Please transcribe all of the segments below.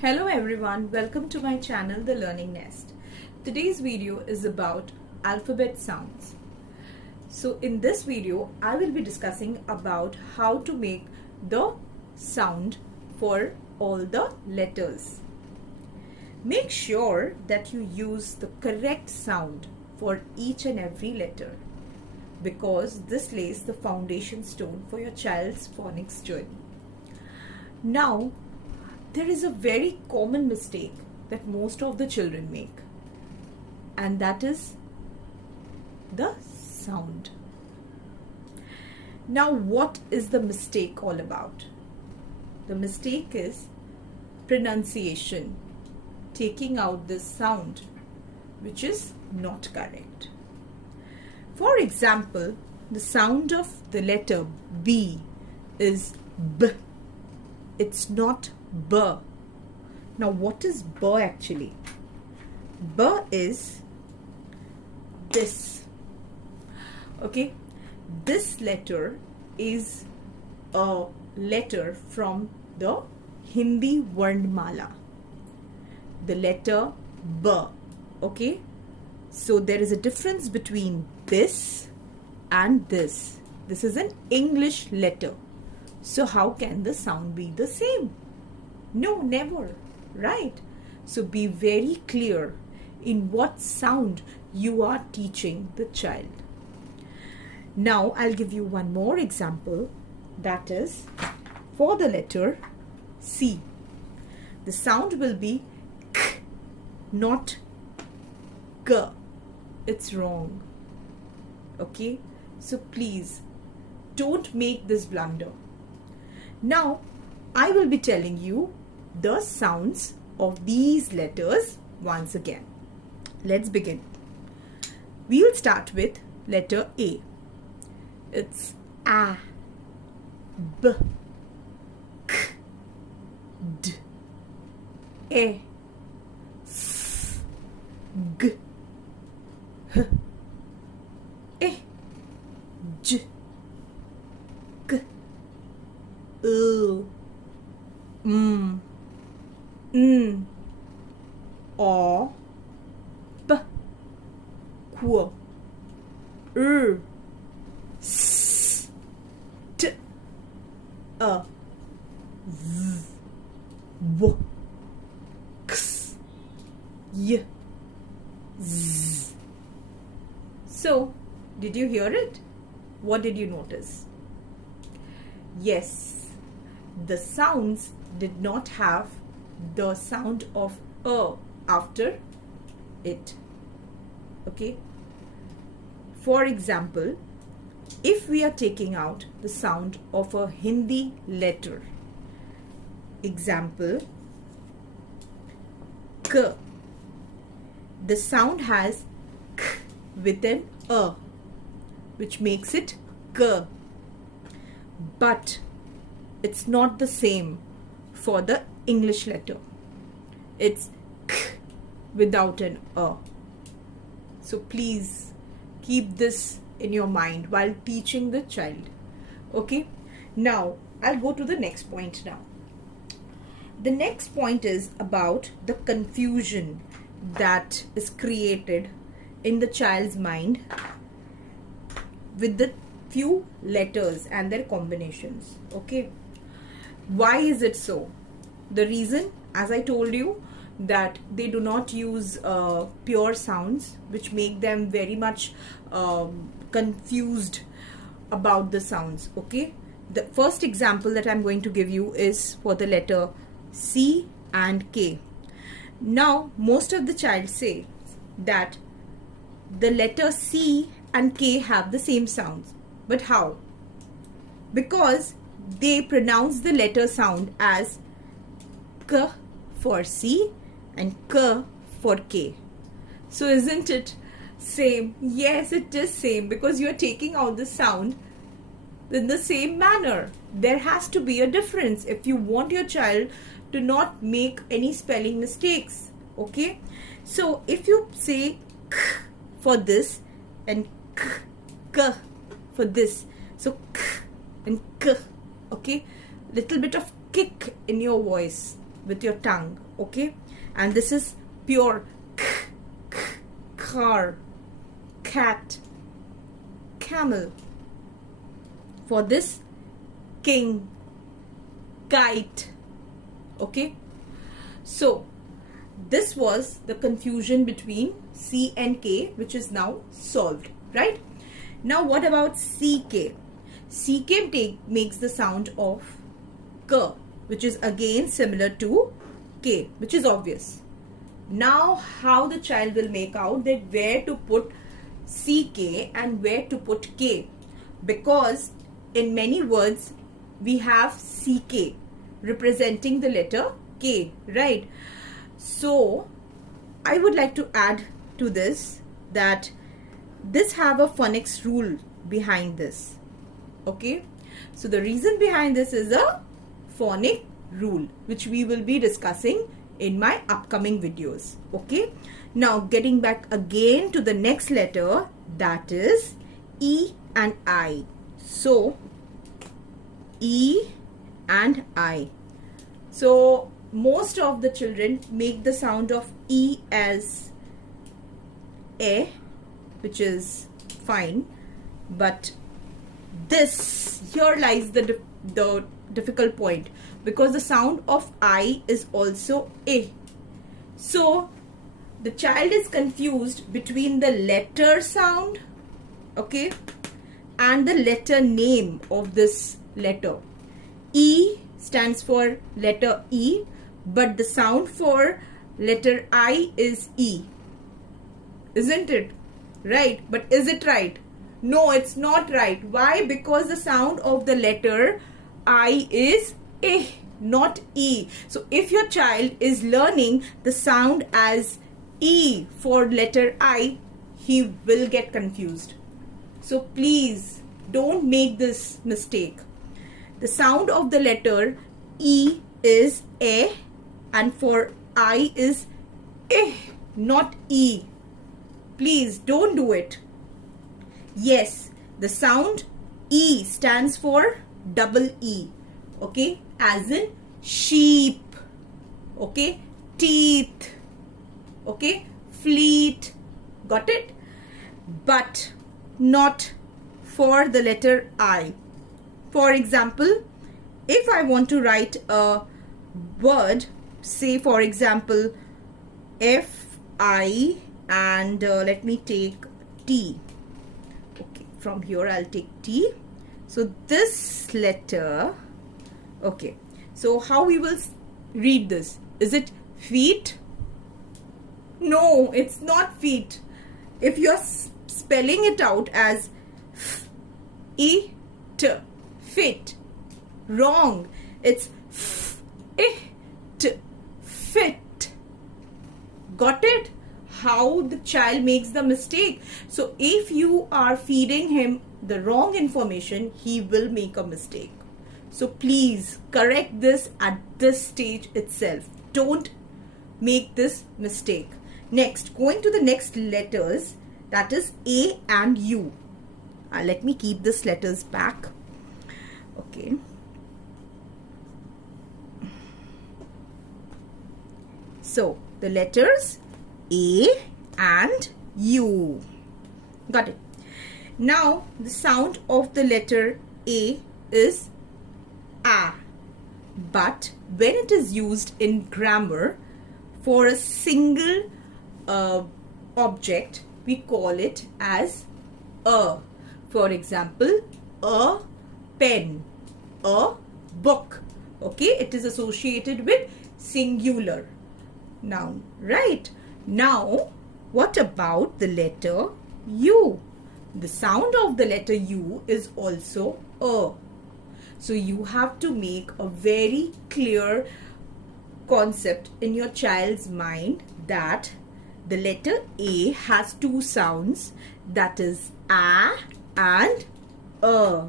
Hello everyone, welcome to my channel The Learning Nest. Today's video is about alphabet sounds. So in this video I will be discussing about how to make the sound for all the letters. Make sure that you use the correct sound for each and every letter because this lays the foundation stone for your child's phonics journey. Now, there is a very common mistake that most of the children make, and that is the sound. Now, what is the mistake all about? The mistake is pronunciation, taking out this sound which is not correct. For example, the sound of the letter B is B. It's not B. Now what is B actually? B is this. Okay, this letter is a letter from the Hindi Varnmala. The letter B. Okay, so there is a difference between this and this. This is an English letter. So how can the sound be the same? No, never, right? So be very clear in what sound you are teaching the child. Now I'll give you one more example, that is for the letter C. The sound will be K, not G. It's wrong. Okay, so please don't make this blunder. Now I will be telling you the sounds of these letters once again. Let's begin. We will start with letter A. It's A, B, K, D, E, S, G, H, E, J, K, O, M, N, O, P, Q, R, S, T, A, Z, W, X, Y, Z. So, did you hear it? What did you notice? Yes, the sounds did not have the sound of A after it. Okay. For example, if we are taking out the sound of a Hindi letter, example, K, the sound has K with an A, which makes it K. But it's not the same for the English letter. It's K without an A. So please keep this in your mind while teaching the child. Okay. Now I'll go to the next point now. The next point is about the confusion that is created in the child's mind with the few letters and their combinations. Okay. Why is it so? The reason, as I told you, that they do not use pure sounds, which make them very much confused about the sounds. Okay. The first example that I'm going to give you is for the letter C and K. Now, most of the child say that the letter C and K have the same sounds. But how? Because they pronounce the letter sound as K for C and K for K. So isn't it same? Yes, it is same because you are taking out the sound in the same manner. There has to be a difference if you want your child to not make any spelling mistakes. Okay, so if you say K for this and K for this, so K and K, okay, little bit of kick in your voice, with your tongue, okay? And this is pure k, k, car, cat, camel. For this, king, kite, okay? So this was the confusion between C and K, which is now solved, right? Now what about CK? CK makes the sound of K, which is again similar to K, which is obvious. Now how the child will make out that where to put CK and where to put K, because in many words we have CK representing the letter K, right? So I would like to add to this that this have a phonics rule behind this, okay? So the reason behind this is a phonic rule, which we will be discussing in my upcoming videos, okay? Now getting back again to the next letter, that is E and I. So E and I. So most of the children make the sound of E as A, which is fine, but this, here lies the difficult point, because the sound of I is also A. So the child is confused between the letter sound, okay, and the letter name of this letter. E stands for letter E, but the sound for letter I is E, isn't it? Right? But is it right? No, it's not right. Why? Because the sound of the letter I is A, not E. So if your child is learning the sound as E for letter I, he will get confused. So please don't make this mistake. The sound of the letter E is A, and for I is E, not E. Please don't do it. Yes, the sound E stands for double E, okay, as in sheep, okay, teeth, okay, fleet, got it? But not for the letter I. For example, if I want to write a word, say for example F-I, and let me take T. Okay, from here I'll take T. So this letter, okay, so how we will read this? Is it feet? No, it's not feet. If you're spelling it out as F-E-T, fit, wrong. It's F-E-T, fit. Got it? How the child makes the mistake. So if you are feeding him the wrong information, he will make a mistake. So please correct this at this stage itself. Don't make this mistake. Next, going to the next letters, that is A and U. Let me keep these letters back. Okay. So the letters A and U. Got it. Now the sound of the letter A is A, but when it is used in grammar for a single object, we call it as a. For example, a pen, a book. Okay, it is associated with singular noun, right? Now, what about the letter U? The sound of the letter U is also a. So you have to make a very clear concept in your child's mind that the letter A has two sounds, that is A and A.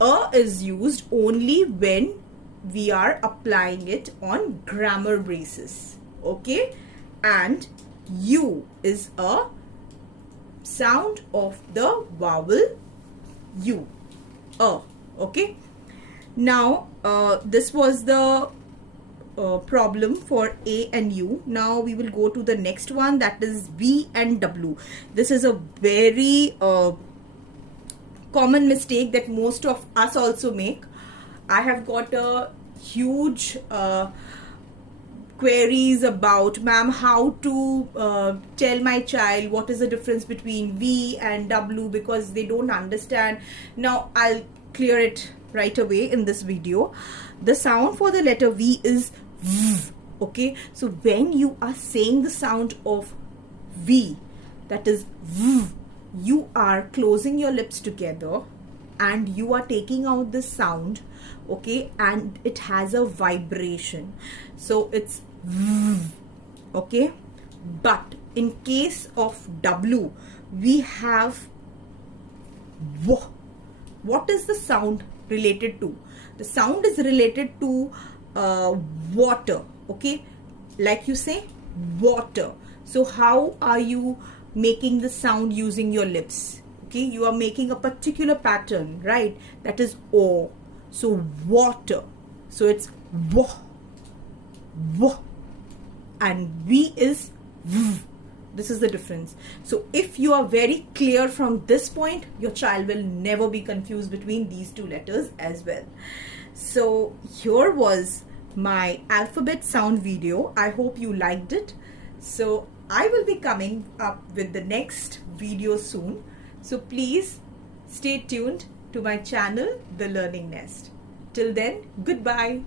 A is used only when we are applying it on grammar basis, okay? And U is a sound of the vowel U, A, okay? Now this was the problem for A and U. Now we will go to the next one, that is V and W. This is a very common mistake that most of us also make. I have got a huge queries about, ma'am, how to tell my child what is the difference between V and W, because they don't understand. Now I'll clear it right away in this video. The sound for the letter V is V. Okay, so when you are saying the sound of V, that is V, you are closing your lips together and you are taking out the sound, okay, and it has a vibration, so it's V, okay. But in case of W, we have W. What is the sound related to? The sound is related to water, okay, like you say water. So how are you making the sound using your lips? Okay, you are making a particular pattern, right? That is O. So water. So it's W, W, and V is V. This is the difference. So if you are very clear from this point, your child will never be confused between these two letters as well. So here was my alphabet sound video. I hope you liked it. So I will be coming up with the next video soon. So please stay tuned to my channel, The Learning Nest. Till then, goodbye.